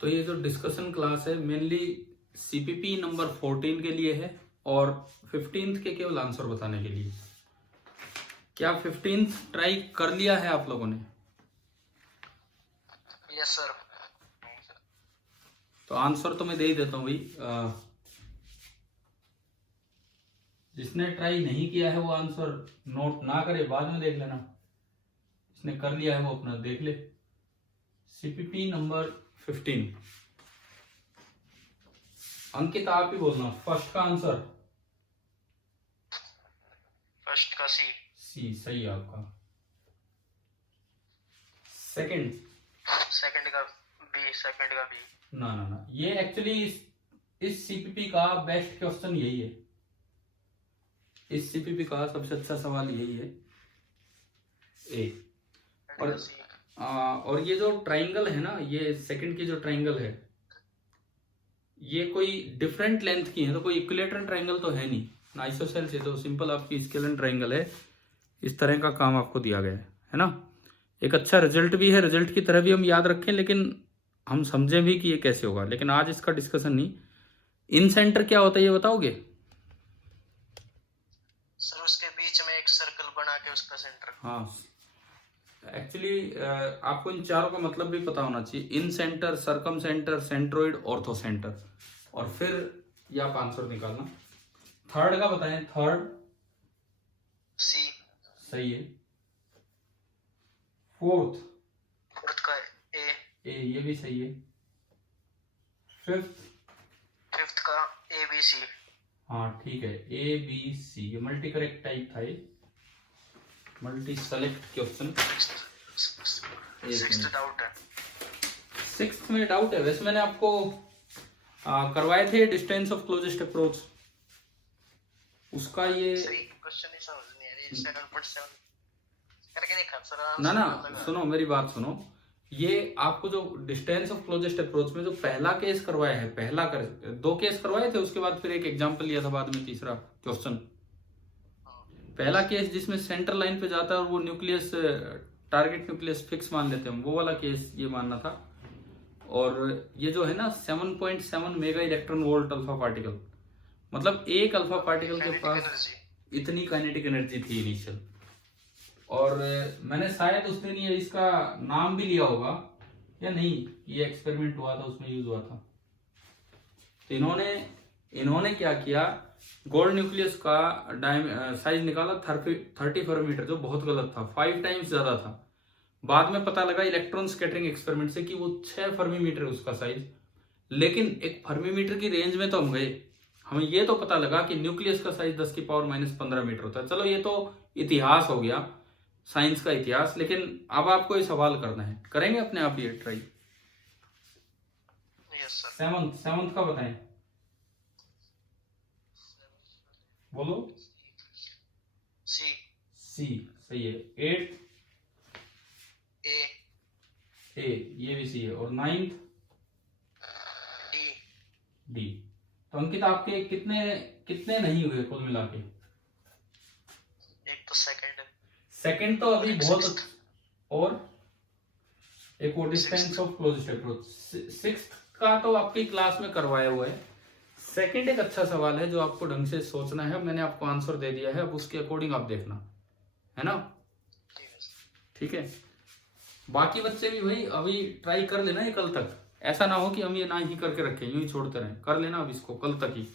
तो ये जो डिस्कशन क्लास है मेनली सीपीपी नंबर 14 के लिए है और 15th के केवल आंसर बताने के लिए। क्या 15th ट्राई कर लिया है आप लोगों ने? Yes sir. तो आंसर तो मैं दे ही देता हूँ भाई। जिसने ट्राई नहीं किया है वो आंसर नोट ना करे, बाद में देख लेना। जिसने कर लिया है वो अपना देख ले। CPP number 15। अंकित आप ही बोलना फर्स्ट का आंसर। फर्स्ट का सी। सी सही है आपका। सेकंड। सेकंड का बी। सेकंड का बी। ना ना ना, ये एक्चुअली इस सीपीपी का बेस्ट क्वेश्चन यही है। इस सीपीपी का सबसे अच्छा सवाल यही है, ए। और ये जो ट्राइंगल है ना, ये सेकंड की जो ट्राइंगल है, ये कोई डिफरेंट लेंथ की है, तो कोई इक्विलेटरल ट्राइंगल तो है नहीं ना। आइसोसेल्स है तो सिंपल आपकी स्केलर ट्राइंगल है। इस तरह का काम आपको दिया गया है ना। एक अच्छा रिजल्ट भी है, रिजल्ट की तरह भी हम याद रखें, लेकिन हम समझें भी कि ये कैसे होगा। लेकिन आज इसका डिस्कशन नहीं। इन सेंटर क्या होता है ये बताओगे? सर उसके बीच में एक सर्कल बना के उसका सेंटर। हाँ, एक्चुअली आपको इन चारों का मतलब भी पता होना चाहिए। Incentre, circumcentre, centroid, orthocentre, और फिर ये आप आंसर निकालना। थर्ड का बताएं। थर्ड सी सही है। फोर्थ। फोर्थ का ए। ए ये भी सही है। फिफ्थ। फिफ्थ का ए बी सी। हाँ ठीक है, ए बी सी। ये मल्टी करेक्ट टाइप था, ये multi select question. Sixth doubt है। सिक्स्थ में डाउट है। वैसे मैंने आपको करवाए थे डिस्टेंस ऑफ क्लोजेस्ट अप्रोच, उसका ये क्वेश्चन ही समझ नहीं आ रही। 7.7 करके नहीं खा सर। ना ना, सुनो मेरी बात सुनो। ये आपको जो डिस्टेंस ऑफ क्लोजेस्ट अप्रोच में जो पहला केस करवाया है, दो केस करवाए थे, उसके बाद फिर एक एग्जांपल लिया था बाद में, तीसरा क्वेश्चन। पहला केस जिसमें सेंटर लाइन पे जाता है और वो न्यूक्लियस, टारगेट न्यूक्लियस फिक्स मान लेते हैं, वो वाला केस ये मानना था। और ये जो है ना 7.7 mega electron volt alpha particle, मतलब एक अल्फा पार्टिकल के पास इतनी काइनेटिक एनर्जी थी इनिशियल। और मैंने शायद उस दिन ये इसका नाम भी लिया होगा या नहीं, ये एक्सपेरिमेंट हुआ था उसमें यूज हुआ था। तो इन्होंने क्या किया, गोल्ड न्यूक्लियस का साइज निकाला 30 फर्मीटर, जो बहुत गलत था, 5 टाइम्स ज्यादा था। बाद में पता लगा इलेक्ट्रॉन स्कैटरिंग एक्सपेरिमेंट से कि वो 6 फर्मीमीटर है उसका साइज। लेकिन एक फर्मीमीटर की रेंज में तो हम गए, हमें ये तो पता लगा कि न्यूक्लियस का साइज 10⁻⁻15 मीटर होता है। चलो ये तो इतिहास हो गया, साइंस का इतिहास। लेकिन अब आपको ये सवाल करना है, करेंगे अपने आप ये ट्राई? सेवंथ का बताएं, बोलो। सी। सी सही है। 8 ए ये भी सी है। और 9th डी। डी। तो अंकित आपके कितने नहीं हुए कुल मिला के? एक तो सेकंड है। सेकंड तो अभी बहुत, और एक वो distance of closest approach. Sixth का तो आपकी क्लास में करवाया हुआ है। सेकंड एक अच्छा सवाल है जो आपको ढंग से सोचना है। मैंने आपको आंसर दे दिया है, अब उसके अकॉर्डिंग आप देखना, है ना। ठीक है, बाकी बच्चे भी भाई अभी ट्राई कर लेना ये कल तक। ऐसा ना हो कि हम ये ना ही करके रखें, यूं ही छोड़ते रहें। कर लेना अब इसको कल तक ही।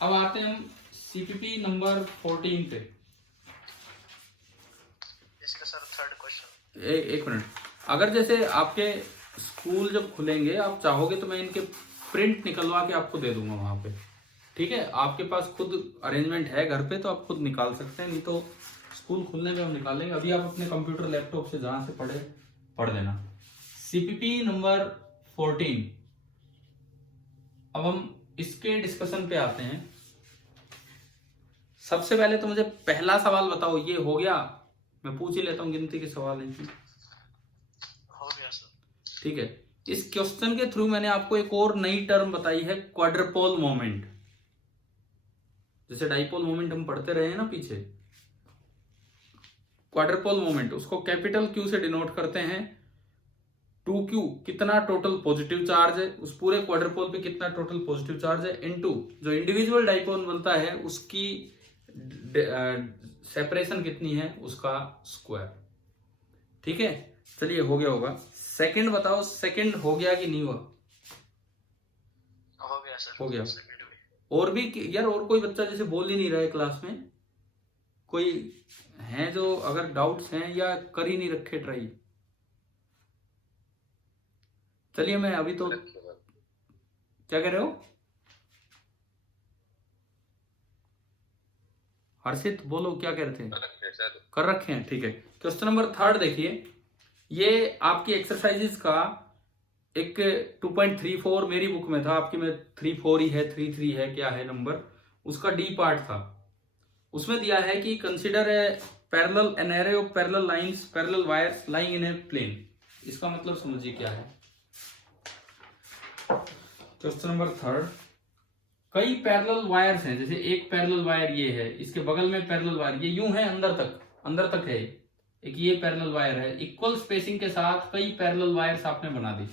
अब आते हैं हम सीपीपी नंबर 14 पे। इसका सर थर्ड क्वेश्चन। एक मिनट, अगर जैसे आपके स्कूल जब खुलेंगे, आप चाहोगे तो मैं इनके प्रिंट निकलवा के आपको दे दूंगा वहां पे। ठीक है, आपके पास खुद अरेंजमेंट है घर पे तो आप खुद निकाल सकते हैं, नहीं तो स्कूल खुलने में हम निकालेंगे। अभी आप अपने कंप्यूटर लैपटॉप से जहां से पढ़ लेना। CPP number 14। अब हम इसके डिस्कशन पे आते हैं। सबसे पहले तो मुझे पहला सवाल बताओ, ये हो गया? मैं पूछ ही लेता हूँ, गिनती के सवाल हैं। हो गया सर। ठीक है, इस क्वेश्चन के थ्रू मैंने आपको एक और नई टर्म बताई है, क्वाड्रपोल मोमेंट। जैसे डाइपोल मोमेंट हम पढ़ते रहे हैं ना पीछे, क्वाड्रपोल मोमेंट उसको कैपिटल क्यू से डिनोट करते हैं। 2q कितना टोटल पॉजिटिव चार्ज है, उस पूरे क्वाड्रपोल पे कितना टोटल पॉजिटिव चार्ज है, इनटू जो इंडिविजुअल डाइपोल बनता है उसकी सेपरेशन कितनी है उसका स्क्वायर। ठीक है, चलिए हो गया होगा। सेकंड बताओ, सेकंड हो गया कि नहीं हुआ? हो गया सर, हो गया। सेकंड में। और भी यार, और कोई बच्चा जैसे बोल ही नहीं रहा है क्लास में, कोई है जो अगर डाउट्स हैं या कर ही नहीं रखे ट्राई? चलिए मैं अभी तो, क्या कह रहे हो हर्षित, बोलो क्या कह रहे थे? कर रखे हैं, ठीक है। क्वेश्चन नंबर 3 देखिए, ये आपकी एक्सरसाइजेस का एक 2.34 मेरी बुक में था, आपकी में 34 ही है, 33 है, क्या है नंबर, उसका डी पार्ट था। उसमें दिया है कि consider a parallel an array of parallel lines, parallel wires lying in a plane. इसका मतलब समझिए क्या है। क्वेश्चन नंबर 3, कई पैरेलल वायर्स हैं, जैसे एक पैरेलल वायर ये है, इसके बगल में पैरेलल वायर ये यूं है, अंदर तक है, एक ये पैरेलल वायर है, इक्वल स्पेसिंग के साथ कई पैरेलल वायर्स आपने बना दी।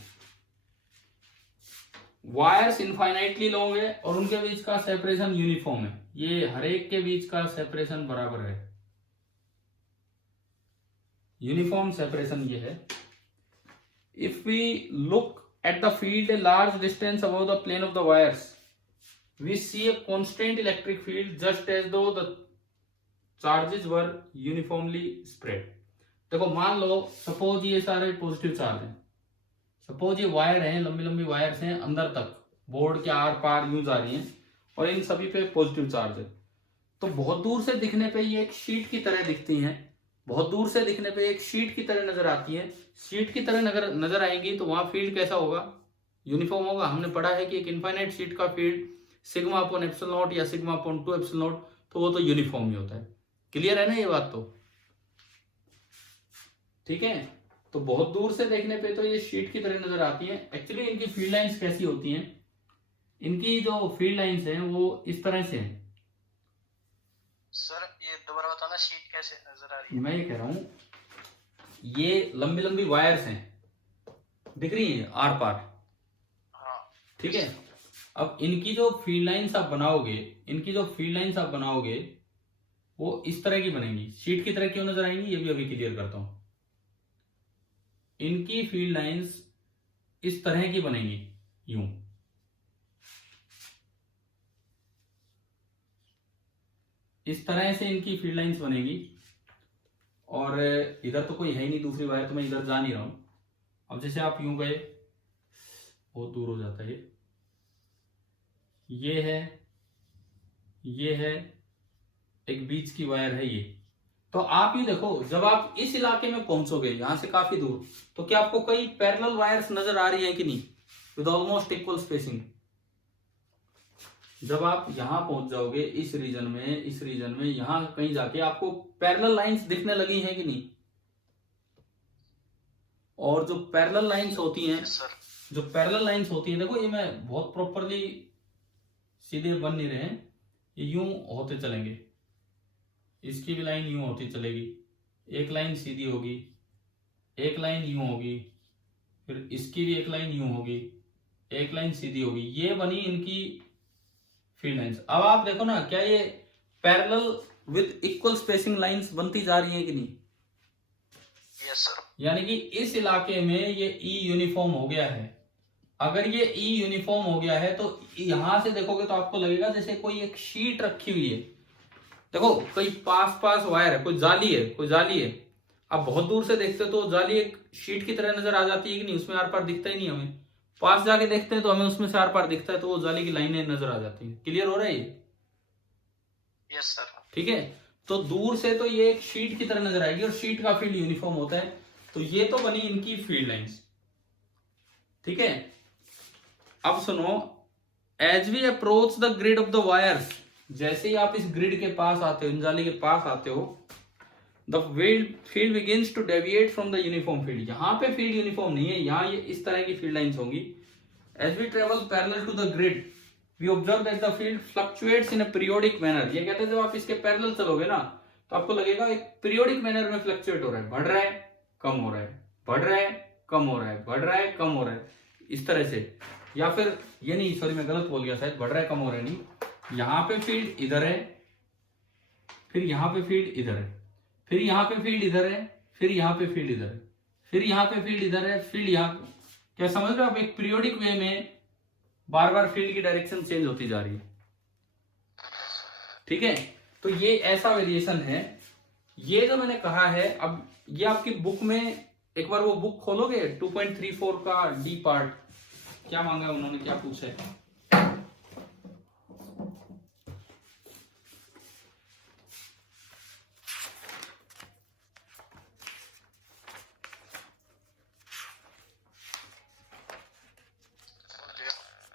वायर्स इनफाइनाइटली लॉन्ग है और उनके बीच का सेपरेशन यूनिफॉर्म है, ये हर एक के बीच का सेपरेशन बराबर है, यूनिफॉर्म सेपरेशन ये है। If we look at the field a large distance above the plane of the wires, we see a constant electric field just as though the charges were uniformly spread। देखो मान लो suppose ये सारे positive charge हैं, suppose ये wire हैं, लंबी लंबी wires हैं, अंदर तक बोर्ड के आर पार यूं जा रही हैं और इन सभी पे पॉजिटिव चार्ज है। तो बहुत दूर से दिखने पे ये एक शीट की तरह दिखती हैं, बहुत दूर से दिखने पे एक शीट की तरह नजर आती है। शीट की तरह नजर आएगी तो वहां फील्ड कैसा होगा? यूनिफॉर्म होगा। हमने पढ़ा है कि एक इनफाइनाइट शीट का field sigma upon epsilon not या सिग्मा अपॉन 2 एप्सिलॉन नॉट, तो वो तो यूनिफॉर्म ही होता है। क्लियर है ना ये बात? तो ठीक है, तो बहुत दूर से देखने पे तो ये शीट की तरह नजर आती है। एक्चुअली इनकी फील्ड लाइंस कैसी होती हैं? इनकी जो फील्ड लाइंस हैं वो इस तरह से हैं। सर ये दोबारा बताना, शीट कैसे नजर आ रही है? मैं ये कह रहा हूं, ये लंबी लंबी वायर्स हैं, दिख रही हैं आर पार, हाँ ठीक है। अब इनकी जो फील्ड लाइंस आप बनाओगे, इनकी जो फील्ड लाइंस आप बनाओगे वो इस तरह की बनेंगी। शीट की तरह क्यों नजर आएंगी ये भी अभी क्लियर करता हूं। इनकी फील्ड लाइंस इस तरह की बनेंगी, यूं, इस तरह से इनकी फील्ड लाइंस बनेगी। और इधर तो कोई है ही नहीं दूसरी वायर, तो मैं इधर जा नहीं रहा हूं। अब जैसे आप यूं गए, बहुत दूर हो जाता है, ये है, एक बीच की वायर है ये। तो आप ये देखो, जब आप इस इलाके में पहुंचोगे यहां से काफी दूर, तो क्या आपको कई पैरेलल वायर्स नजर आ रही है कि नहीं, विद ऑलमोस्ट इक्वल स्पेसिंग। जब आप यहां पहुंच जाओगे इस रीजन में यहां कहीं जाके आपको पैरेलल लाइंस दिखने लगी हैं कि नहीं? और जो पैरेलल लाइंस होती हैं, देखो ये मैं बहुत प्रॉपरली सीधे बन नहीं रहे हैं, ये यूं होते चलेंगे, इसकी भी लाइन यूं होती चलेगी, एक लाइन सीधी होगी, एक लाइन यूं होगी, फिर इसकी भी एक लाइन यूं होगी, एक लाइन सीधी होगी। ये बनी इनकी फील्ड लाइंस। अब आप देखो ना, क्या ये parallel with equal spacing lines बनती जा रही है कि नहीं? Yes sir. यानी कि इस इलाके में ये ई यूनिफॉर्म हो गया है। अगर ये ई यूनिफॉर्म हो गया है तो यहां से देखोगे तो आपको लगेगा जैसे कोई एक शीट रखी हुई है। देखो कोई पास वायर है, कोई जाली है। अब बहुत दूर से देखते हो तो जाली एक शीट की तरह नजर आ जाती है कि नहीं? उसमें आर पार दिखता ही नहीं हमें। पास जाके देखते हैं तो हमें उसमें से आर पार दिखता है, तो वो जाली की लाइनें नजर आ जाती हैं। क्लियर हो रहा है ये? Yes sir. ठीक है, तो दूर से तो ये एक शीट की तरह नजर आएगी और शीट का फील्ड यूनिफॉर्म होता है। तो ये तो बनी इनकी फील्ड लाइंस, ठीक है। अब सुनो, as we approach the grid of the wires, जैसे ही आप इस ग्रिड के पास आते हो, इन जाली के पास आते हो, the field begins to deviate from the uniform field. यहां पे फील्ड यूनिफॉर्म नहीं है, यहां ये इस तरह की फील्ड लाइंस होंगी। As we travel parallel to the grid we observe that the field fluctuates in a periodic manner. ये कहते हैं जब आप इसके पैरेलल चलोगे ना तो आपको लगेगा एक पीरियोडिक मैनर में फ्लक्चुएट हो रहा है, बढ़ रहा है, कम हो रहा है, बढ़ रहा है, कम हो रहा है, बढ़ रहा है, कम हो रहा है, इस तरह से। या फिर ये नहीं, सॉरी मैं गलत बोल गया शायद, बढ़ रहा है कम हो रहा है नहीं, यहाँ पे फील्ड इधर है, फिर यहाँ पे फील्ड इधर है, फिर यहाँ पे फील्ड इधर है, फिर यहाँ पे फील्ड इधर है, फिर यहाँ पे फील्ड इधर है, फील्ड यहाँ। क्या समझ रहे हो आप? एक पीरियोडिक वे में बार बार फील्ड की डायरेक्शन चेंज होती जा रही है, ठीक है। तो ये ऐसा वेरिएशन है, ये जो मैंने कहा है। अब ये आपकी बुक में एक बार वो बुक खोलोगे 2.34 का डी पार्ट, क्या मांगा उन्होंने, क्या पूछा है?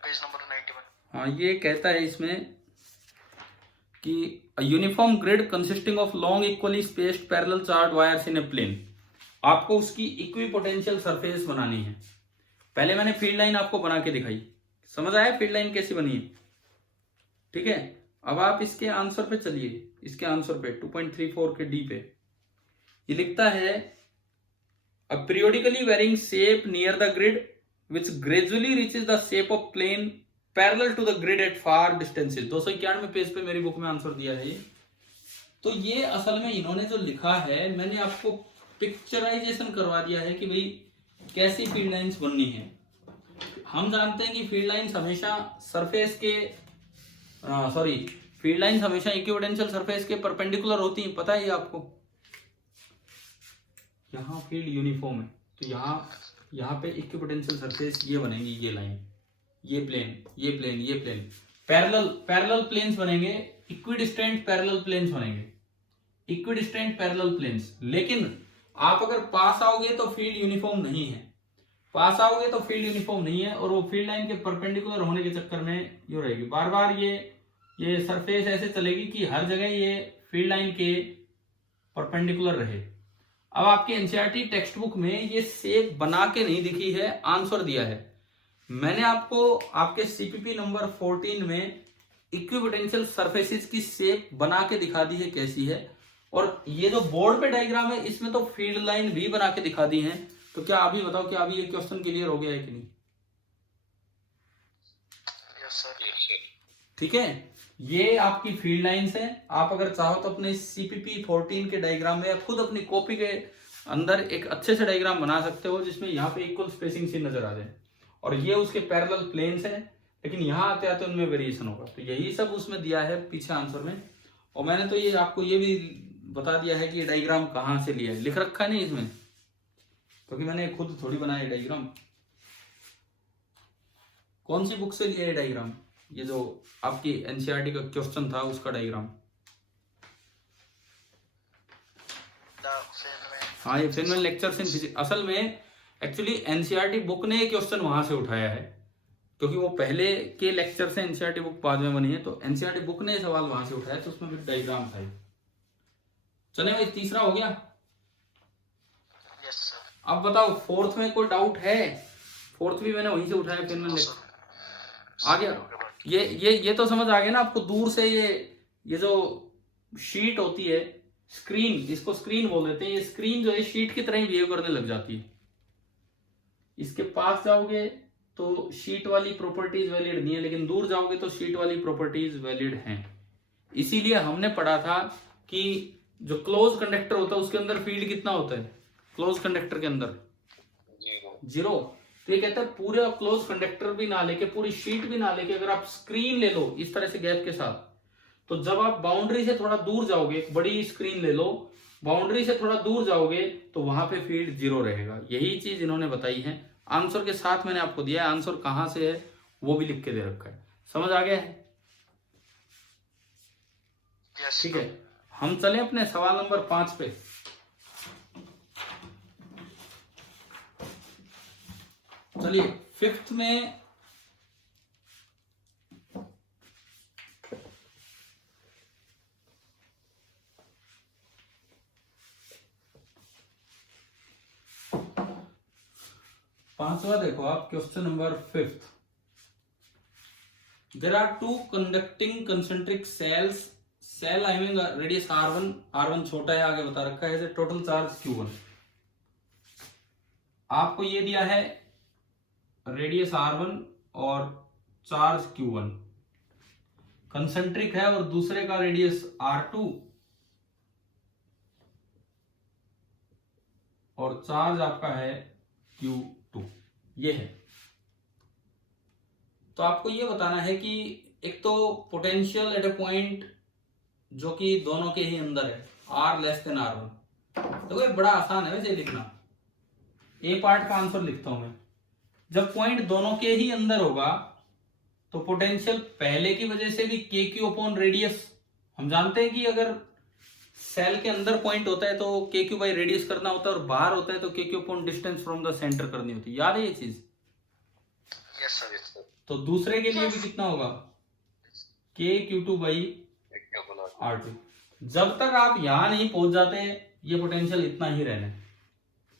Page number 91। हाँ, ये कहता है इसमें कि uniform grid consisting of long equally spaced parallel chart wires in a plane. आपको उसकी इक्विपोटेंशियल सरफेस बनानी है। पहले मैंने फील्ड लाइन आपको बना के दिखाई, समझ आया फील्ड लाइन कैसी बनी है, ठीक है। अब आप इसके आंसर पे चलिए, इसके आंसर पे 2.34 के डी पे ये लिखता है a periodically varying shape near the grid which gradually reaches the shape of plane parallel to the grid at far distances। 291 page पे मेरी बुक में आंसर दिया है ये। तो ये असल में इन्होंने जो लिखा है, मैंने आपको पिक्चराइजेशन करवा दिया है कि भाई कैसी फील्ड लाइंस बननी है। हम जानते हैं कि फील्ड लाइंस हमेशा सरफेस के फील्ड लाइंस हमेशा इक्विपोटेंशियल सरफेस के परपेंडिकुलर होती हैं, पता है ये आपको। यहाँ फील्ड यूनिफॉर्म है तो यहाँ पे इक्विपोटेंशियल सरफेस ये बनेंगी, ये लाइन, ये प्लेन, ये प्लेन, ये प्लेन, पैरेलल प्लेन्स बनेंगे, इक्विडिस्टेंट पैरेलल प्लेन्स बनेंगे, इक्विडिस्टेंट पैरेलल प्लेन्स। लेकिन आप अगर पास आओगे तो फील्ड यूनिफॉर्म नहीं है, पास आओगे तो फील्ड यूनिफॉर्म नहीं है, और वो फील्ड लाइन के परपेंडिकुलर होने के चक्कर में यूं रहेगी, बार बार ये सरफेस ऐसे चलेगी कि हर जगह ये फील्ड लाइन के परपेंडिकुलर रहे। अब आपके एनसीईआरटी टेक्स्ट बुक में ये शेप बना के नहीं दिखी है, आंसर दिया है। मैंने आपको आपके सीपीपी नंबर 14 में इक्विपोटेंशियल सरफेसेस की शेप बना के दिखा दी है कैसी है, और ये जो बोर्ड पे डायग्राम है इसमें तो फील्ड लाइन भी बना के दिखा दी है। तो क्या अभी बताओ कि अभी ये क्वेश्चन क्लियर हो गया है कि नहीं? Yes sir. ठीक है, ये आपकी फील्ड लाइंस है। आप अगर चाहो तो अपने सीपीपी 14 के डायग्राम में या खुद अपनी कॉपी के अंदर एक अच्छे से डायग्राम बना सकते हो जिसमें यहाँ पे इक्वल स्पेसिंग सी नजर आ जाए, और ये उसके पैरेलल प्लेन्स है, लेकिन यहाँ आते आते उनमें वेरिएशन होगा। तो यही सब उसमें दिया है पीछे आंसर में। और मैंने तो ये आपको ये भी बता दिया है कि ये डायग्राम कहाँ से लिया है, लिख रखा नहीं इसमें, क्योंकि मैंने खुद थोड़ी बनाया डायग्राम। कौन सी बुक से लिया है डायग्राम? ये जो आपकी एनसीईआरटी का क्वेश्चन था उसका डायग्राम। हाँ, ये फेनमैन लेक्चर्स इन फिजिक्स। असल में एक्चुअली एनसीईआरटी बुक ने क्वेश्चन वहां से उठाया है, क्योंकि वो पहले के लेक्चर से एनसीईआरटी बुक बाद में बनी है, तो एनसीईआरटी बुक ने सवाल वहां से उठाया, तो उसमें भी डायग्राम था। चले भाई, तीसरा हो गया। Yes sir. अब बताओ फोर्थ में कोई डाउट है? फोर्थ भी मैंने वहीं से उठाया फेनमैन लेक्चर। आ गया ये तो समझ आ गया ना आपको। दूर से ये जो शीट होती है, स्क्रीन, इसको स्क्रीन बोल देते हैं, ये स्क्रीन जो है शीट की तरह ही बिहेव करने लग जाती है। इसके पास जाओगे तो शीट वाली प्रॉपर्टीज वैलिड नहीं है, लेकिन दूर जाओगे तो शीट वाली प्रॉपर्टीज वैलिड हैं। इसीलिए हमने पढ़ा था कि जो क्लोज कंडक्टर होता है उसके अंदर फील्ड कितना होता है, क्लोज कंडक्टर के अंदर 0। तो ये कहता है पूरा क्लोज कंडक्टर भी ना लेके, पूरी शीट भी ना लेके, अगर आप स्क्रीन ले लो इस तरह से गैप के साथ, तो जब आप बाउंड्री से थोड़ा दूर जाओगे, एक बड़ी स्क्रीन ले लो, बाउंड्री से थोड़ा दूर जाओगे तो वहां पे फील्ड 0 रहेगा। यही चीज इन्होंने बताई है। आंसर के साथ मैंने आपको दिया है, आंसर कहां से है वो भी लिख के दे रखा है। समझ आ गया है? ठीक है, हम चले अपने सवाल नंबर 5 पे। चलिए, फिफ्थ में पांचवा देखो आप, question number 5। There are 2 conducting concentric cells, cell having radius r1 छोटा है, आगे बता रखा है, टोटल चार्ज q1। आपको ये दिया है रेडियस R1 और चार्ज Q1, कंसेंट्रिक है, और दूसरे का रेडियस R2 और चार्ज आपका है Q2, ये है। तो आपको ये बताना है कि एक तो पोटेंशियल एट ए पॉइंट जो कि दोनों के ही अंदर है, R<R1। तो ये बड़ा आसान है वैसे लिखना, ए पार्ट का आंसर लिखता हूं मैं। जब पॉइंट दोनों के ही अंदर होगा तो पोटेंशियल पहले की वजह से भी KQ अपॉन रेडियस, हम जानते हैं कि अगर सेल के अंदर पॉइंट होता है तो KQ बाई रेडियस करना होता है, और बाहर होता है तो KQ upon distance from the centre करनी होती है, याद है ये चीज? Yes sir, yes sir. तो दूसरे के लिए भी कितना होगा, KQ2 बाई R2। जब तक आप यहां नहीं पहुंच जाते ये पोटेंशियल इतना ही रहना है।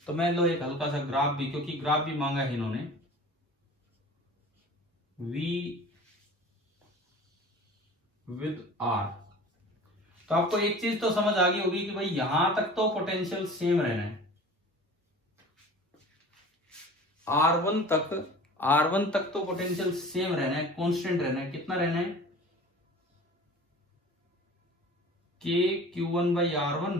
तो मैं लो एक हल्का सा ग्राफ भी, क्योंकि ग्राफ भी मांगा है इन्होंने, V विद R। तो आपको एक चीज तो समझ आ गई होगी कि भाई यहां तक तो पोटेंशियल सेम रहना है, R1 तक तो पोटेंशियल सेम रहना है, कांस्टेंट रहना है। कितना रहना है, KQ1 by R1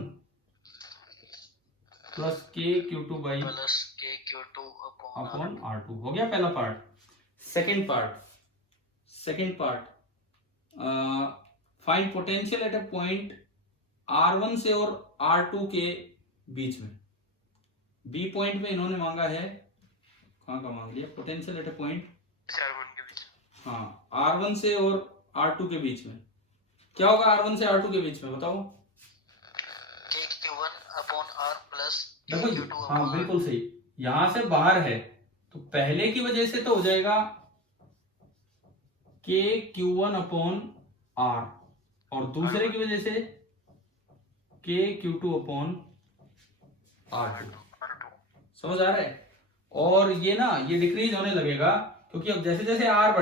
plus KQ2 by plus KQ2 upon R2। हो गया पहला part. Second part, find potential at A point R1 से और R2 के बीच में। बी पॉइंट में इन्होंने मांगा है, कहां का मांग लिया, potential at A point R1 के बीच। हाँ, R1 से और R2 के बीच में। क्या होगा R1 से R2 के बीच में, बताओ? KQ1 अपॉन R प्लस देखो KQ2 हाँ अपॉन बिल्कुल सही, यहां से बाहर है तो पहले की वजह से तो हो जाएगा KQ1 अपॉन R, और दूसरे की वजह से KQ2 अपॉन R2। समझ आ रहा है? और ये ना ये डिक्रीज होने लगेगा, क्योंकि अब जैसे जैसे R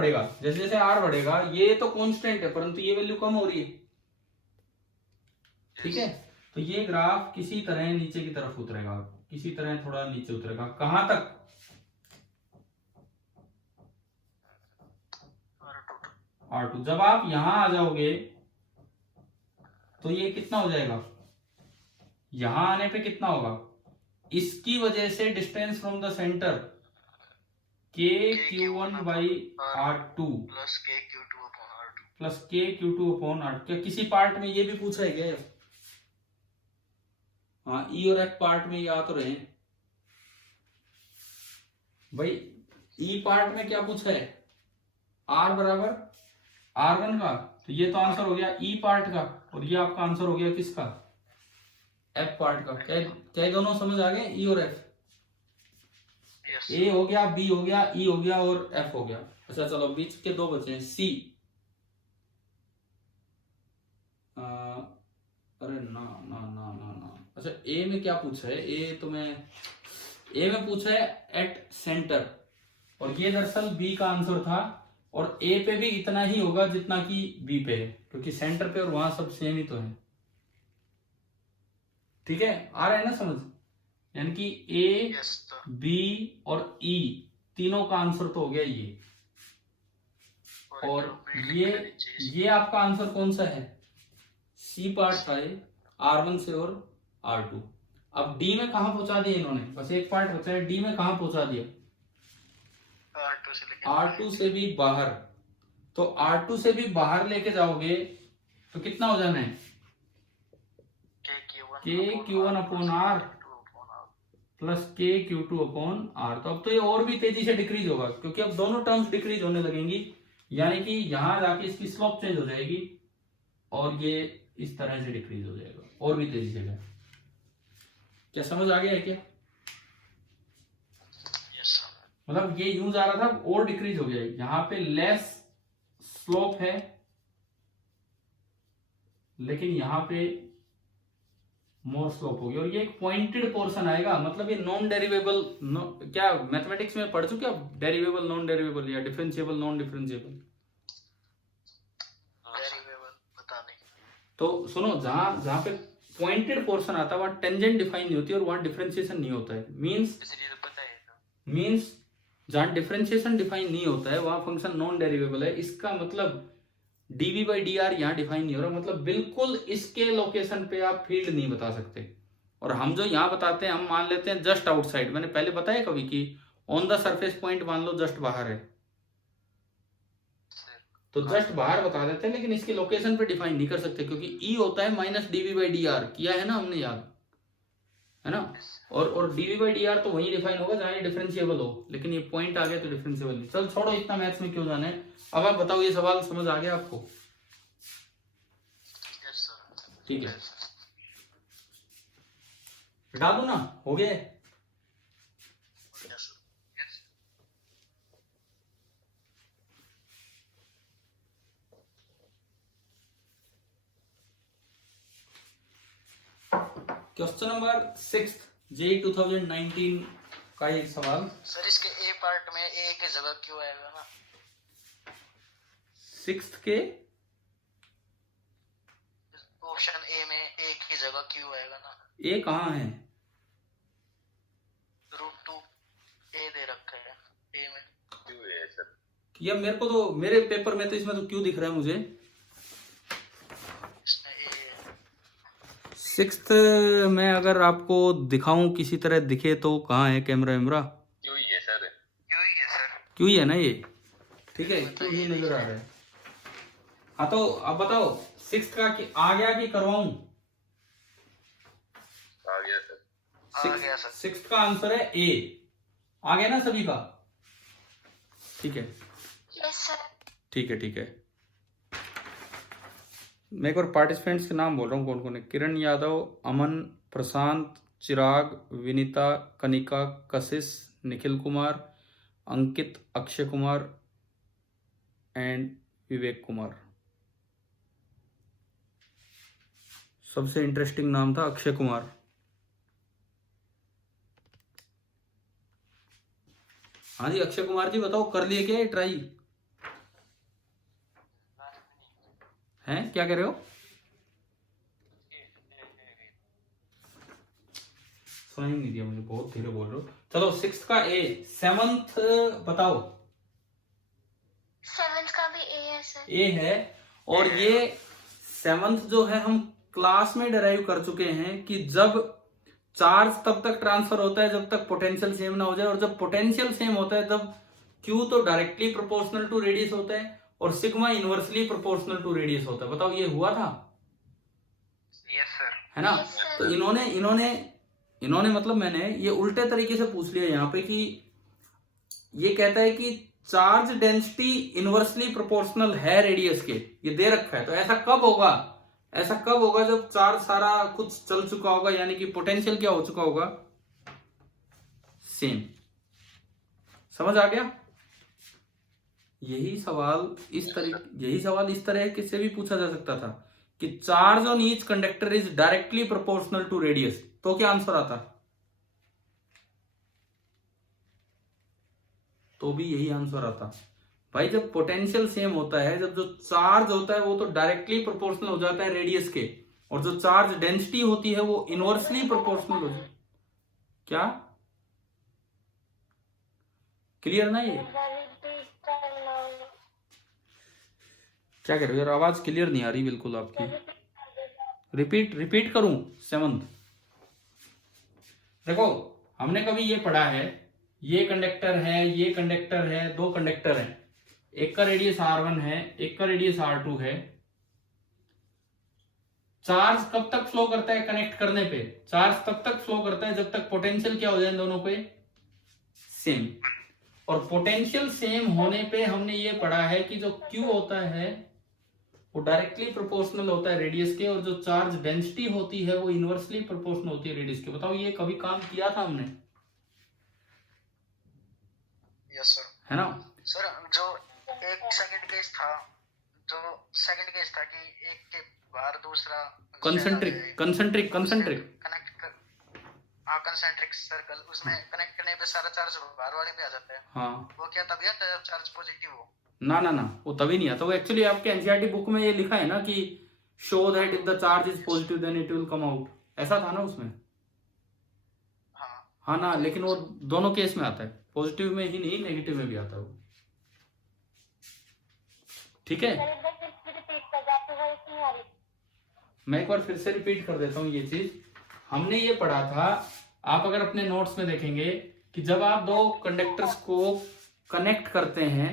बढ़ेगा, ये तो कांस्टेंट है परंतु ये वैल्यू कम हो रही है। ठीक है, तो ये ग्राफ किसी तरह नीचे की तरफ उतरेगा, किसी तरह थोड़ा नीचे उतरेगा। कहां तक, R2। जब आप यहां आ जाओगे तो ये कितना हो जाएगा, यहां आने पे कितना होगा, इसकी वजह से distance from the centre KQ1 by R2 plus KQ2 upon R2 plus KQ2 upon R2। क्या किसी पार्ट में ये भी पूछा है क्या? हाँ, E और F पार्ट में ये आ तो रहे हैं भाई। E पार्ट में क्या पूछा है, R बराबर R1 का, तो ये तो आंसर हो गया E पार्ट का, और ये आपका आंसर हो गया किसका, F पार्ट का। क्या ये दोनों समझ आ गए, E और F? A हो गया, B हो गया, E हो गया और F हो गया। अच्छा चलो बीच के दो बचे हैं, C। अरे ना ना ना ना ना, अच्छा A में क्या पूछा है, A में पूछा है एट सेंटर, और ये दरअसल B का आंसर था, और A पे भी इतना ही होगा जितना कि B पे है, क्योंकि सेंटर पे और वहां सब सेम ही तो है। ठीक है, आ रहा है ना समझ? यानी कि A, B और E तीनों का आंसर तो हो गया ये, और ये आपका आंसर कौन सा है, C पार्ट था ये, R1 से और R2। अब D में कहां पहुंचा दिया इन्होंने, बस एक पार्ट बचा है, D में कहां पहुंचा दिया, R2 से भी बाहर। तो R2 से भी बाहर लेके जाओगे तो कितना हो जाना है, KQ1 upon R plus KQ2 upon R। तो अब तो ये और भी तेजी से डिक्रीज होगा, क्योंकि अब दोनों टर्म्स डिक्रीज होने लगेंगी, यानी कि यहां जाके इसकी स्लोप चेंज हो जाएगी, और ये इस तरह से डिक्रीज हो जाएगा और भी तेजी से। क्या समझ आ गया है क्या? मतलब ये यूं जा रहा था और डिक्रीज हो गया, यहां पे लेस स्लोप है लेकिन यहां पे मोर स्लोप हो गया, और ये एक पॉइंटेड पोर्शन आएगा। मतलब ये नॉन डेरिवेबल, क्या मैथमेटिक्स में पढ़ चुके आप, डेरिवेबल नॉन डेरिवेबल या डिफरेंशिएबल नॉन डिफरेंशिएबल? तो सुनो, जहां पे पॉइंटेड पोर्शन आता है वहां टेंजेंट डिफाइन नहीं होती और वहां डिफरेंशिएशन नहीं होता है। मींस मीन्स जहां डिफरेंशिएशन डिफाइन नहीं होता है वहां फंक्शन नॉन डेरिवेबल है। इसका मतलब dv बाई डी आर यहाँ डिफाइन नहीं हो रहा, मतलब बिल्कुल इसके लोकेशन पे आप फील्ड नहीं बता सकते। और हम जो यहाँ बताते हैं हम मान लेते हैं जस्ट आउटसाइड। मैंने पहले बताया कभी कि ऑन द सरफेस पॉइंट मान लो जस्ट बाहर है, तो जस्ट बाहर बता देते हैं, लेकिन इसकी लोकेशन पे डिफाइन नहीं कर सकते क्योंकि ई होता है minus DV by D R. किया है ना हमने, याद है ना। और डीवी बाई डी आर तो वही डिफाइन होगा जहां ये डिफरेंशिएबल हो, लेकिन ये पॉइंट आ गया तो डिफरेंशिएबल नहीं। चल छोड़ो, इतना मैथ्स में क्यों जाना है। अब आप बताओ ये सवाल समझ आ गया आपको? Yes sir. ठीक है, हटा दो ना, हो गया। Yes yes. Question number 6 JEE 2019 का एक सवाल। सर इसके ए पार्ट में ए की जगह क्यों आएगा ना? 6th के ऑप्शन ए में ए की जगह क्यों आएगा ना? ए कहाँ है? √2 ए दे रखा है ए में। क्यों है सर? या मेरे को तो मेरे पेपर में तो इसमें तो क्यों दिख रहा है मुझे? इसमें ए है। 6th में अगर आपको दिखाऊं किसी तरह दिखे तो कहाँ है कैमरा वैमरा? क्यों ही है सर? क्यों ही है सर? क्यों ही है ना ये, ठीक है, क्यों ही नजर आ रहा है। हाँ तो अब बताओ 6th का आ गया कि करवाऊं? आ गया सर। आ गया सर। 6th का आंसर है ए। आ गया ना सभी का? ठीक है, यस सर। ठीक है, ठीक है। मैं एक और पार्टिसिपेंट्स के नाम बोल रहा हूँ कौन कौन है। किरण यादव, अमन, प्रशांत, चिराग, विनीता, कनिका, कशिश, निखिल कुमार, अंकित, अक्षय कुमार एंड विवेक कुमार। सबसे इंटरेस्टिंग नाम था अक्षय कुमार। हाँ जी अक्षय कुमार जी बताओ, कर लिए क्या ट्राई? हैं क्या कह रहे हो? सुनाई नहीं दिया मुझे, बहुत धीरे बोल रहे हो। चलो 6th का ए। 7th बताओ। 7th का भी ए है सर। ए है, और ये 7th जो है हम क्लास में डिराइव कर चुके हैं कि जब चार्ज तब तक ट्रांसफर होता है जब तक पोटेंशियल सेम ना हो जाए, और जब पोटेंशियल सेम होता है तब Q तो डायरेक्टली प्रोपोर्शनल टू रेडियस होता है और sigma inversely proportional to radius होता है। बताओ ये हुआ था? Yes sir. है ना। Yes, sir. तो इन्होंने मतलब मैंने ये उल्टे तरीके से पूछ लिया यहाँ पे कि ये कहता है कि चार्ज डेंसिटी इनवर्सली प्रोपोर्शनल है रेडियस के, ये दे रखा है। तो ऐसा कब होगा? ऐसा कब होगा जब चार्ज सारा कुछ चल चुका होगा, यानी कि पोटेंशियल क्या हो चुका होगा? सेम। समझ आ गया? यही सवाल इस तरह से भी पूछा जा सकता था कि charge on each conductor is directly proportional to radius, तो क्या आंसर आता? तो भी यही आंसर आता। भाई जब पोटेंशियल सेम होता है, जब जो चार्ज होता है वो तो डायरेक्टली प्रोपोर्शनल हो जाता है रेडियस के, और जो चार्ज डेंसिटी होती है वो इनवर्सली प्रोपोर्शनल हो जाती है। क्या क्लियर ना? ये क्या कह रहे हो यार, आवाज क्लियर नहीं आ रही बिल्कुल आपकी। रिपीट करूं? 7th देखो, हमने कभी ये पढ़ा है, ये कंडक्टर है, ये कंडक्टर है, दो कंडक्टर हैं, एक का रेडियस R1 है, एक का रेडियस R2 है। चार्ज कब तक फ्लो करता है कनेक्ट करने पे? चार्ज तब तक फ्लो करता है जब तक पोटेंशियल क्या हो जाए दोनों पे? सेम। और पोटेंशियल सेम होने पे हमने ये पढ़ा है कि जो Q होता है वो डायरेक्टली प्रोपोर्शनल होता है रेडियस के, और जो चार्ज डेंसिटी होती है वो इनवर्सली प्रोपोर्शनल होती है रेडियस के। बताओ ये कभी काम किया था हमने? Yes sir. है ना। सर जो एक सेकंड केस था कि एक के बाहर दूसरा कंसेंट्रिक कनेक्ट कर, हाँ कंसेंट्रिक सर्कल, उसमें कनेक्ट करने पे सारा चार्ज बाहर वाले पे आ जाता है। हाँ, वो क्या तभी आता है जब चार्ज पॉजिटिव हो? ना वो तभी नहीं आता। वो एक्चुअली आपके एनसीईआरटी बुक में ये लिखा है ना कि show that if the charge is positive then it will come out, ऐसा था ना उसमें। हाँ हाँ ना, लेकिन वो दोनों केस में आता है। पॉजिटिव में ही नहीं, नेगेटिव में भी आता है वो। ठीक है, मैं एक बार फिर से रिपीट कर देता हूं ये चीज। हमने ये पढ़ा था, आप अगर अपने नोट्स में देखेंगे कि जब आप दो कंडक्टर्स को कनेक्ट करते हैं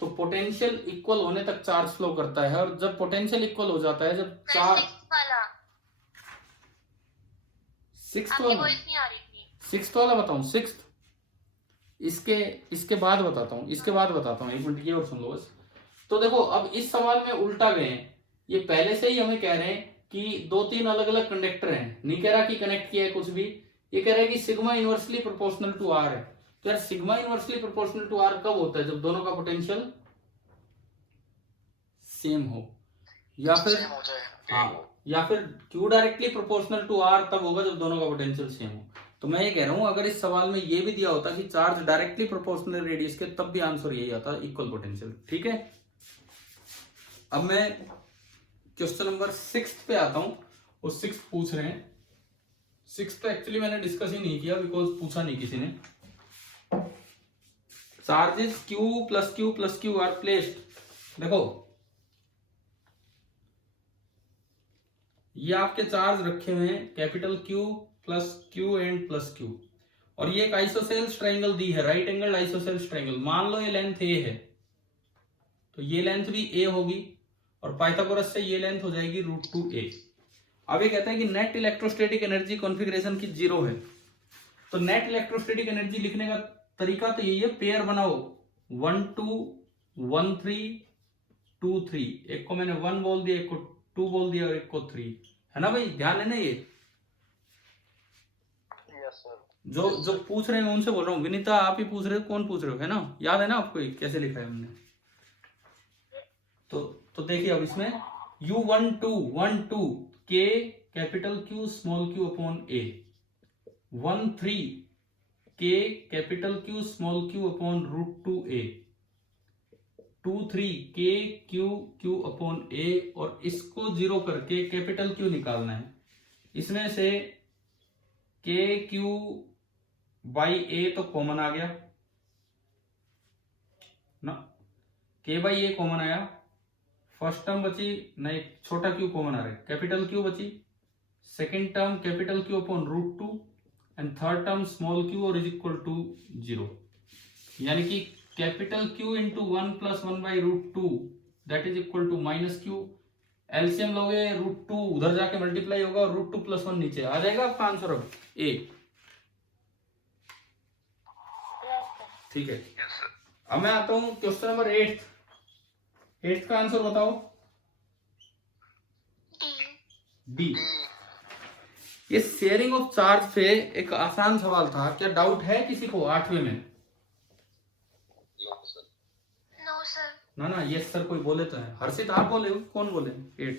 तो पोटेंशियल इक्वल होने तक चार्ज फ्लो करता है, और जब पोटेंशियल इक्वल हो जाता है, जब चार्ज सिक्स्थ वाला बताऊं, सिक्स्थ इसके बाद बताता हूं, एक मिनट ये और सुन लो बस। तो देखो अब इस सवाल में उल्टा गए हैं, ये पहले से ही हमें कह रहे हैं कि 2-3 अलग अलग कंडक्टर हैं, नहीं कह रहा कि कनेक्ट किया है कुछ भी, ये कह रहा है कि sigma inversely proportional to R है। तो यार sigma inversely proportional to R कब होता है? जब दोनों का पोटेंशियल सेम हो, या फिर हाँ, या फिर Q directly proportional to R तब होगा जब दोनों का पोटेंशियल सेम हो। तो मैं ये कह रहा हूं अगर इस सवाल में ये भी दिया होता कि चार्ज डायरेक्टली प्रोपोर्शनल रेडियस के, तब भी आंसर यही आता, इक्वल पोटेंशियल। ठीक है, अब मैं क्वेश्चन नंबर 6 पे आता हूं, और 6 पूछ रहे हैं। 6 तो एक्चुअली मैंने डिस्कस ही नहीं किया, बिकॉज पूछा नहीं किसी ने। Charges Q plus Q are placed. देखो ये आपके चार्ज रखे हुए हैं, capital Q plus Q and plus Q, और ये एक आइसोसेल्स ट्रायंगल दी है, राइट एंगल आइसोसेल्स ट्रायंगल। मान लो ये लेंथ A है, तो ये लेंथ भी A होगी, और पाइथागोरस से ये लेंथ हो जाएगी √2a। अब ये कहता है कि नेट इलेक्ट्रोस्टैटिक एनर्जी कॉन्फ़िगरेशन की 0 है। तो नेट इलेक्ट्रोस्टैटिक एनर्जी लिखने का तरीका तो यही है, पेयर बनाओ 1 2 1 3 2 3। एक को मैंने 1 बोल दिया, एक को 2 बोल दिया, और एक को 3, है ना भाई? ध्यान है ना ये? Yes sir. जो पूछ रहे हैं मैं उनसे बोल रहा हूँ। विनीता आप ही पूछ रहे हो, कौन पूछ रहे हो, है ना? याद है ना आपको ये कैसे लिखा है हमने? तो देखिए अब इसमें U12 K capital Q small q upon A, 13 K capital Q small q upon √2a, 23 K Q upon A, और इसको 0 करके कैपिटल Q निकालना है। इसमें से K Q बाई A तो कॉमन आ गया ना, K बाई A कॉमन आया, फर्स्ट टर्म बची, नहीं छोटा Q कॉमन आ रहा है, कैपिटल Q बची, second term capital Q upon √2, and third term small q और इज इक्वल टू 0, यानी कि capital Q into 1 plus 1 by √2 that is equal to -q। LCM लोगे, √2 उधर जाके मल्टीप्लाई होगा, और √2 प्लस 1 नीचे आ जाएगा आपका आंसर। अब A ठीक है। अब मैं आता हूं क्वेश्चन नंबर 8 का आंसर बताओ। डी। ये शेयरिंग ऑफ चार्ज पे एक आसान सवाल था, क्या डाउट है किसी को 8वें में? No sir. ना यस सर कोई बोले तो है। हर्षित आप बोले हो, कौन बोले? 8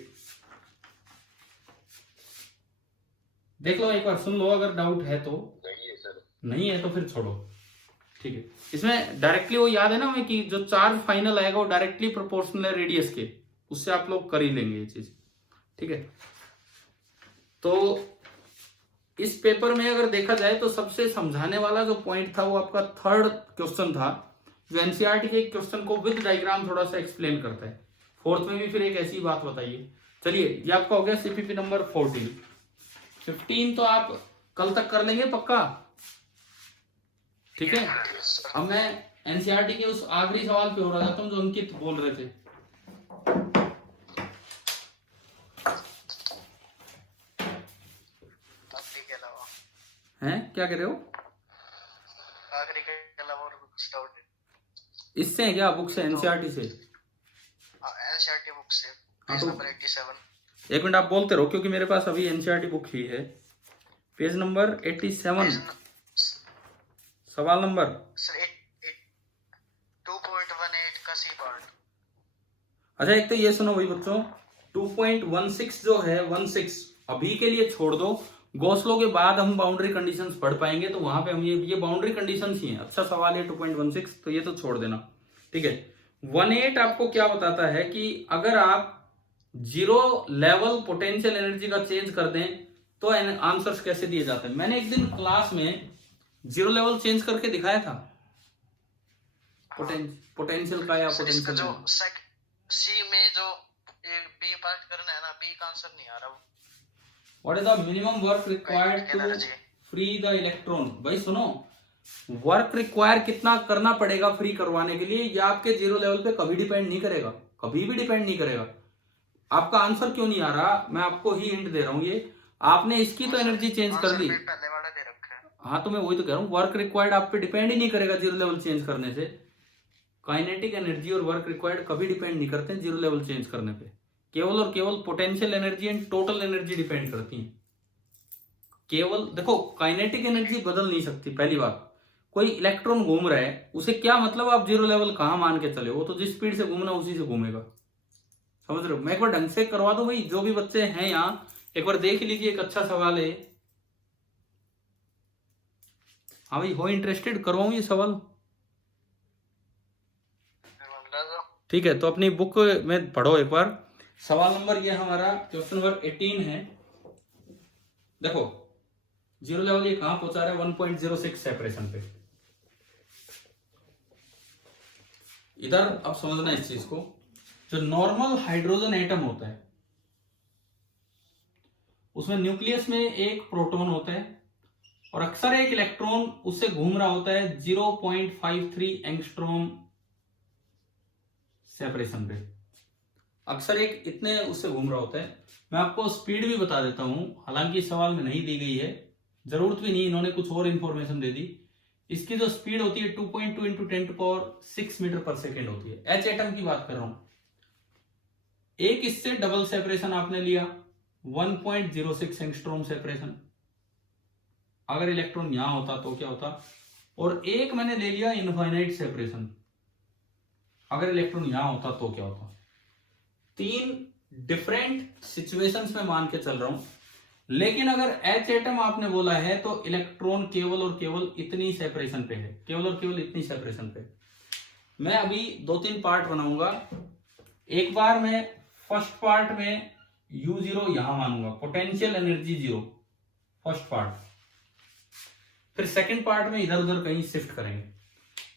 देख लो एक बार, सुन लो, अगर डाउट है तो। नहीं है सर। नहीं है तो फिर छोड़ो, ठीक है। इसमें डायरेक्टली वो याद है ना हमें कि जो चार्ज फाइनल आएगा वो डायरेक्टली प्रोपोर्शनल है रेडियस के, उससे आप लोग कर ही लेंगे ये चीज, ठीक है। तो इस पेपर में अगर देखा जाए तो सबसे समझाने वाला जो पॉइंट था वो आपका 3rd क्वेश्चन था, जो एनसीईआरटी के क्वेश्चन को विद डायग्राम थोड़ा सा एक्सप्लेन करता है। 4th में भी फिर एक ऐसी बात बताइए। चलिए ये आपका हो गया सीपीपी नंबर 14। 15 तो आप कल तक कर लेंगे पक्का, ठीक है। अब मैं एनसीईआरटी के उस आखिरी सवाल पे हो रहा जाता हूं जो अंकित बोल रहे थे। हैं क्या कह रहे हो? आखिरी के अलावा और कुछ डाउट है? इससे है क्या, बुक से, एनसीईआरटी से? एनसीईआरटी बुक से, पेज तो नंबर 87। एक मिनट आप बोलते रहो क्योंकि मेरे पास अभी एनसीईआरटी बुक ही है। पेज नंबर 87, सवाल नंबर सर 2.18 का सी पार्ट। अच्छा एक तो ये सुनो भाई बच्चों, 2.16 जो है 16 अभी के लिए छोड़ दो, गॉसलो के बाद हम बाउंड्री कंडीशंस पढ़ पाएंगे तो वहां पे हम ये बाउंड्री कंडीशंस ही हैं। अच्छा सवाल है 2.16, तो ये तो छोड़ देना, ठीक है। 18 आपको क्या बताता है कि अगर आप 0 लेवल पोटेंशियल एनर्जी का चेंज कर दें तो आंसर्स कैसे दिए जाते हैं। मैंने एक दिन क्लास में 0 लेवल चेंज करके दिखाया था, पोटेंशियल का या सर इसका जो पोटेंशियल सी में जो ये बी पार्ट करना है ना, बी का आंसर नहीं आ रहा। What is the minimum work required to free the electron? भाई सुनो, वर्क रिक्वायर कितना करना पड़ेगा फ्री करवाने के लिए, ये आपके जीरो लेवल पे कभी डिपेंड नहीं करेगा, कभी भी डिपेंड नहीं करेगा। आपका आंसर क्यों नहीं आ रहा, मैं आपको ही हिंट दे रहा हूं। ये आपने इसकी तो एनर्जी चेंज कर दी। पहले वाला दे रखा है। हाँ तो मैं वही तो कह रहा हूँ, वर्क रिक्वायर्ड आप पे डिपेंड ही नहीं करेगा जीरो लेवल चेंज करने से। काइनेटिक एनर्जी और वर्क रिक्वायर्ड कभी डिपेंड नहीं करते हैं जीरो लेवल चेंज करने पे। केवल और केवल potential energy and total energy depend करती है। केवल देखो, काइनेटिक एनर्जी बदल नहीं सकती। पहली बात, कोई इलेक्ट्रॉन घूम रहा है, उसे क्या मतलब आप जीरो लेवल कहां मान के चले, वो तो जिस स्पीड से घूमना उसी से घूमेगा। समझ रहे हो? मैं एक बार ढंग से करवा दूं भाई, जो भी बच्चे हैं यहाँ एक बार देख लीजिए, एक अच्छा सवाल है। हाँ भाई, हो इंटरेस्टेड, करवाऊं ये सवाल? ठीक है, तो अपनी बुक में पढ़ो एक बार। सवाल नंबर ये हमारा क्वेश्चन नंबर 18 है। देखो जीरो लेवल ये कहां पहुंचा रहा है, 1.06 सेपरेशन पे। इधर अब समझना इस चीज को, जो नॉर्मल हाइड्रोजन एटम होता है उसमें न्यूक्लियस में एक प्रोटॉन होता है और अक्सर एक इलेक्ट्रॉन उससे घूम रहा होता है 0.53 एंगस्ट्रॉम सेपरेशन पे। अक्सर एक इतने उससे घूम रहा होता है। मैं आपको स्पीड भी बता देता हूं, हालांकि इस सवाल में नहीं दी गई है, जरूरत भी नहीं, इन्होंने कुछ और इंफॉर्मेशन दे दी। इसकी जो स्पीड होती है 2.2 इंटू 10⁻6 मीटर पर सेकेंड होती है। एच एटम की बात कर रहा हूं। एक इससे डबल सेपरेशन आपने लिया 1.06 एंगस्ट्रॉम सेपरेशन, अगर इलेक्ट्रॉन यहां होता तो क्या होता, और एक मैंने ले लिया इनफाइनाइट सेपरेशन, अगर इलेक्ट्रॉन यहां होता तो क्या होता। तीन डिफरेंट सिचुएशंस में मान के चल रहा हूं, लेकिन अगर एच एटम आपने बोला है तो इलेक्ट्रॉन केवल और केवल इतनी सेपरेशन पे है, केवल और केवल इतनी सेपरेशन पे। मैं अभी 2-3 पार्ट बनाऊंगा। एक बार मैं फर्स्ट पार्ट में U0 यहां मानूंगा, पोटेंशियल एनर्जी 0, फर्स्ट पार्ट। फिर सेकंड पार्ट में इधर उधर कहीं शिफ्ट करेंगे।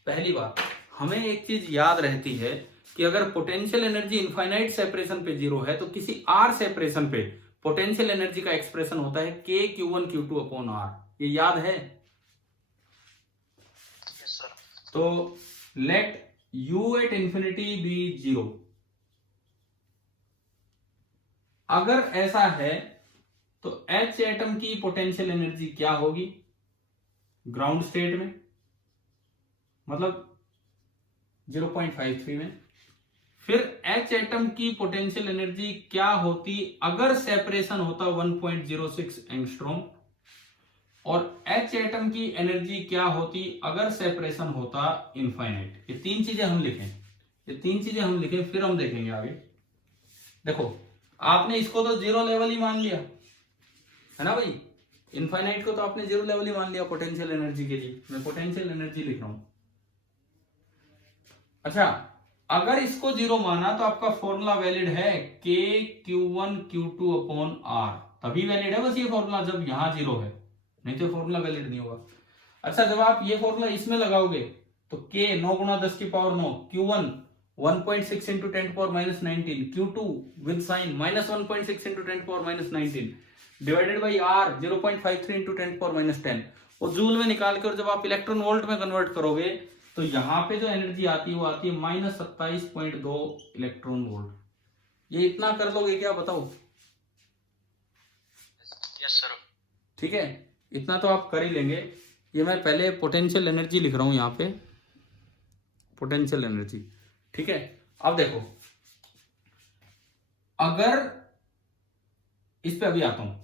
पहली बात, हमें एक चीज याद रहती है कि अगर पोटेंशियल एनर्जी इनफाइनाइट सेपरेशन पे 0 है तो किसी R सेपरेशन पे पोटेंशियल एनर्जी का एक्सप्रेशन होता है KQ1Q2/R। ये याद है? yes, sir. तो let U at infinity be 0। अगर ऐसा है तो H एटम की पोटेंशियल एनर्जी क्या होगी ग्राउंड स्टेट में, मतलब 0.53 में। फिर H एटम की पोटेंशियल एनर्जी क्या होती अगर सेपरेशन होता 1.06 एंगस्ट्रॉम, और H एटम की एनर्जी क्या होती अगर सेपरेशन होता इनफाइनाइट। ये तीन चीजें हम लिखें, फिर हम देखेंगे आगे। देखो आपने इसको तो जीरो लेवल ही मान लिया है ना भाई, इनफाइनाइट को तो आपने जीरो लेवल ही मान लिया पोटेंशियल एनर्जी के लिए। मैं पोटेंशियल एनर्जी लिख रहा हूं। अच्छा, अगर इसको जीरो माना तो आपका फॉर्मूला वैलिड है KQ1Q2/R, तभी वैलिड है बस ये फॉर्मूला जब यहां जीरो है, नहीं तो फॉर्मूला वैलिड नहीं होगा। अच्छा, जब आप ये फॉर्मूला इसमें लगाओगे तो K 9 × 10⁹, Q1 1.6 into 10⁻19, Q2 with sign -1.6 into 10⁻19 divided by R 0.53 into 10⁻10, और जूल में निकाल के और जब आप इलेक्ट्रॉन वोल्ट में कन्वर्ट करोगे तो यहां पे जो एनर्जी आती है वो आती है -27.2 इलेक्ट्रॉन वोल्ट। ये इतना कर लोगे क्या, बताओ? Yes sir. ठीक है, इतना तो आप कर ही लेंगे। ये मैं पहले पोटेंशियल एनर्जी लिख रहा हूं यहाँ पे, पोटेंशियल एनर्जी। ठीक है, अब देखो, अगर इस पे अभी आता हूं,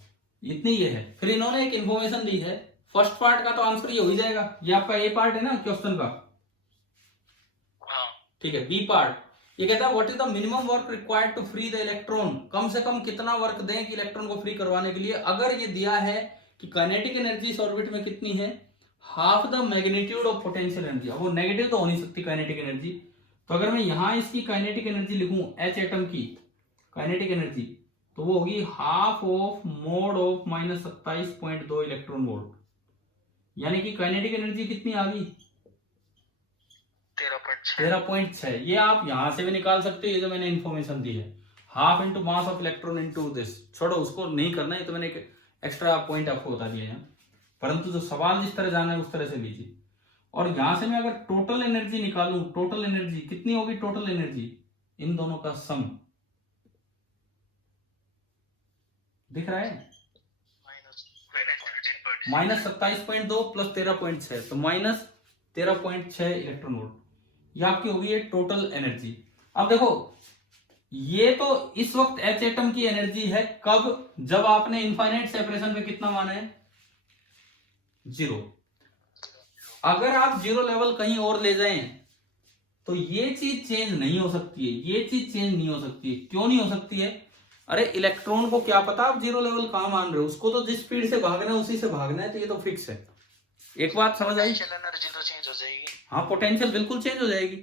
इतनी ये है। फिर इन्होंने एक इंफॉर्मेशन दी है, फर्स्ट पार्ट का तो आंसर ये हो ही जाएगा, ये आपका ए पार्ट है ना क्वेश्चन का। ठीक है, बी पार्ट ये कहता है what is the minimum work required to free the electron, कम से कम कितना वर्क दें कि इलेक्ट्रॉन को फ्री करवाने के लिए। अगर ये दिया है कि काइनेटिक एनर्जी इस ऑर्बिट में कितनी है, half the magnitude of potential energy. अब वो नेगेटिव तो हो नहीं सकती काइनेटिक एनर्जी, तो अगर मैं यहां इसकी काइनेटिक एनर्जी लिखूं H एटम की काइनेटिक एनर्जी, तो वो होगी half of mode of -27.2 electron volt, यानी कि काइनेटिक एनर्जी कितनी आ गई, 13 13.6। ये आप यहां से भी निकाल सकते हो, ये जो मैंने इन्फॉर्मेशन दी है, half into mass of electron into this, छोड़ो उसको नहीं करना, ये तो मैंने एक एक्स्ट्रा पॉइंट आपको बता दिया है, परंतु जो सवाल जिस तरह जाना है उस तरह से लीजिए। और यहां से मैं अगर टोटल एनर्जी निकालूं, टोटल एनर्जी कितनी होगी, टोटल एनर्जी इन दोनों का सम दिख रहा है, -27.2 प्लस 13.6, तो -13.6 इलेक्ट्रॉन वोल्ट, ये आपकी होगी है टोटल एनर्जी। अब देखो ये तो इस वक्त एच एटम की एनर्जी है, कब, जब आपने इनफाइनाइट सेपरेशन पे कितना माना है, 0। अगर आप 0 लेवल कहीं और ले जाएं तो ये चीज चेंज नहीं हो सकती है, ये चीज चेंज नहीं हो सकती है। क्यों नहीं हो सकती है, अरे इलेक्ट्रॉन को क्या पता आप 0 लेवल कहां मान रहे हो, उसको तो जिस स्पीड से भागना है उसी से भागना है, तो ये तो फिक्स है। एक बात समझ आई, एनर्जी तो चेंज हो जाएगी। हाँ पोटेंशियल बिल्कुल चेंज हो जाएगी।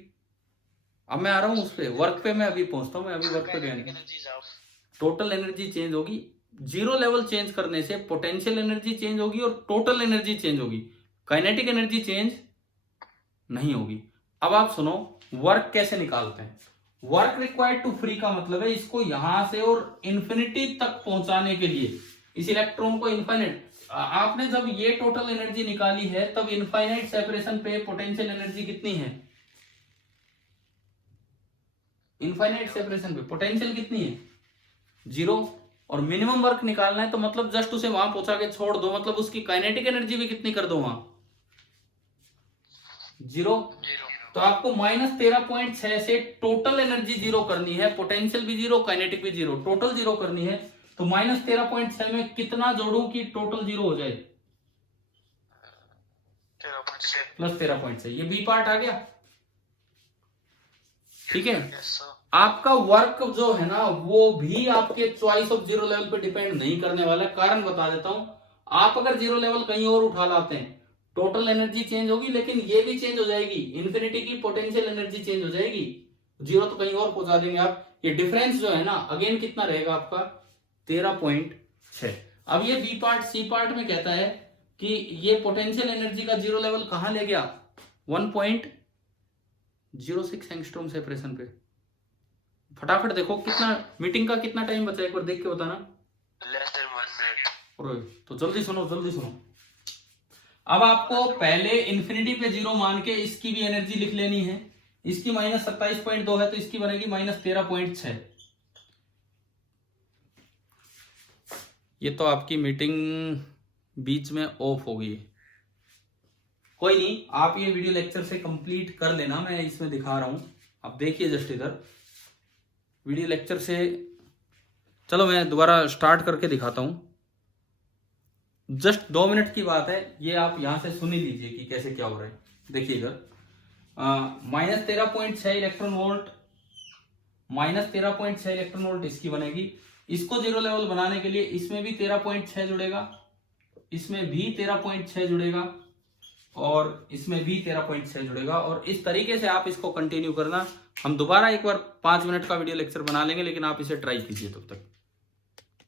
अब मैं आ रहा हूं उस पे, वर्क पे मैं अभी पहुंचता हूं, मैं अभी वर्क पे गया नहीं। टोटल एनर्जी चेंज होगी, 0 लेवल चेंज करने से पोटेंशियल एनर्जी चेंज होगी और टोटल एनर्जी चेंज होगी, काइनेटिक एनर्जी चेंज नहीं होगी। अब आप सुनो वर्क कैसे निकालते हैं। वर्क रिक्वायर्ड टू फ्री का मतलब है इसको यहां से और इंफिनिटी तक पहुंचाने के लिए, इस इलेक्ट्रॉन को इनफाइनाइट, आपने जब ये टोटल एनर्जी निकाली है तब इनफाइनाइट सेपरेशन पे पोटेंशियल एनर्जी कितनी है, इनफाइनाइट सेपरेशन पे पोटेंशियल कितनी है, 0। और मिनिमम वर्क निकालना है तो मतलब जस्ट उसे वहां पहुंचा के छोड़ दो, मतलब उसकी काइनेटिक एनर्जी भी कितनी कर दो वहां, 0। तो आपको -13.6 से टोटल एनर्जी 0 करनी है, पोटेंशियल भी 0, काइनेटिक भी 0, टोटल 0 करनी है। तो -13.6 में कितना जोड़ू कि टोटल 0 हो जाए, +13.6, ये बी पार्ट आ गया, ठीक है। आपका वर्क जो है ना वो भी आपके चॉइस ऑफ 0 लेवल पे डिपेंड नहीं करने वाला है, कारण बता देता हूं। आप अगर 0 लेवल कहीं और उठा लाते हैं, टोटल एनर्जी चेंज होगी, लेकिन ये भी चेंज हो जाएगी, इन्फिनिटी की पोटेंशियल एनर्जी चेंज हो जाएगी, 0 तो कहीं और पहुंचा देंगे आप। ये डिफरेंस जो है ना अगेन कितना रहेगा आपका, 13.6। अब ये बी पार्ट, सी पार्ट में कहता है कि ये पोटेंशियल एनर्जी का 0 लेवल कहां ले गया, 1.06 एंगस्ट्रॉम सेपरेशन पे। फटाफट देखो कितना, मीटिंग का कितना टाइम बचा है, एक बार देख के बताना। तो जल्दी सुनो, जल्दी सुनो। अब आपको पहले इंफिनिटी पे 0 मान के इसकी भी एनर्जी लिख लेनी है, इसकी -27.2 है तो इसकी बनेगी -13.6। ये तो आपकी मीटिंग बीच में ऑफ हो गई, कोई नहीं, आप ये वीडियो लेक्चर से कंप्लीट कर लेना, मैं इसमें दिखा रहा हूं। अब देखिए जस्ट इधर वीडियो लेक्चर से, चलो मैं दोबारा स्टार्ट करके दिखाता हूं, जस्ट 2 मिनट की बात है, ये आप यहां से सुन ही लीजिए कि कैसे क्या हो रहा है। देखिए इधर -13.6 इलेक्ट्रॉन वोल्ट, -13.6 इलेक्ट्रॉन वोल्ट इसकी बनेगी। इसको 0 लेवल बनाने के लिए इसमें भी 13.6 जुड़ेगा, इसमें भी 13.6 जुड़ेगा और इसमें भी 13.6 जुड़ेगा, और इस तरीके से आप इसको कंटिन्यू करना। हम दोबारा एक बार 5 मिनट का वीडियो लेक्चर बना लेंगे, लेकिन आप इसे ट्राई कीजिए तब तक।